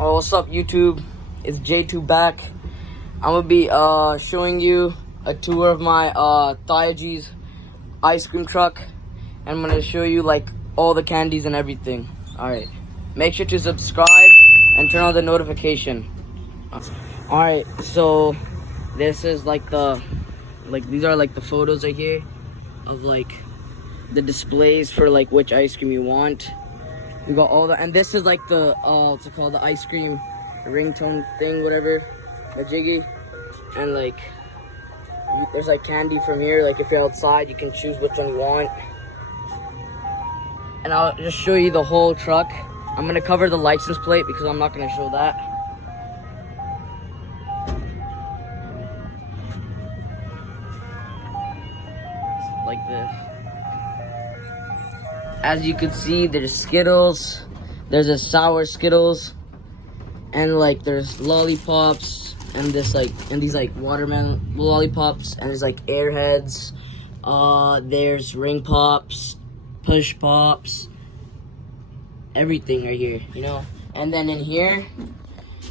Oh, what's up, YouTube? It's J2 back. I'm gonna be showing you a tour of my Thaiagee's ice cream truck, and I'm gonna show you like all the candies and everything. All right, make sure to subscribe and turn on the notification. All right, so this is these are like the photos right here of like the displays for like which ice cream you want. We got all the, and this is like the what's it called, the ice cream ringtone thing, whatever, the jiggy. And like there's like candy from here, like if you're outside you can choose which one you want. And I'll just show you the whole truck. I'm gonna cover the license plate because I'm not gonna show that. Like this. As you can see, there's Skittles, there's a sour Skittles, and like there's lollipops, and this like, and these like watermelon lollipops, and there's like Airheads, there's Ring Pops, Push Pops, everything right here, you know. And then in here,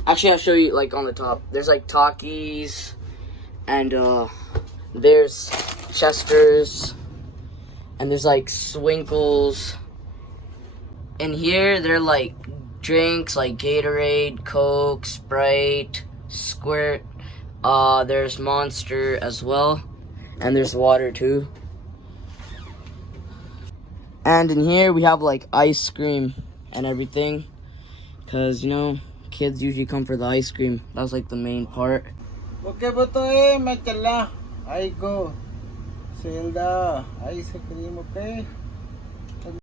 actually I'll show you like on the top, there's like Takis, and there's Chester's, and there's like Swinkles. In here, they're like drinks like Gatorade, Coke, Sprite, Squirt. There's Monster as well, and there's water too. And in here we have like ice cream and everything, cause you know kids usually come for the ice cream. That's like the main part. Okay ba to eh, may kala. Ay go. Zelda, ice cream okay.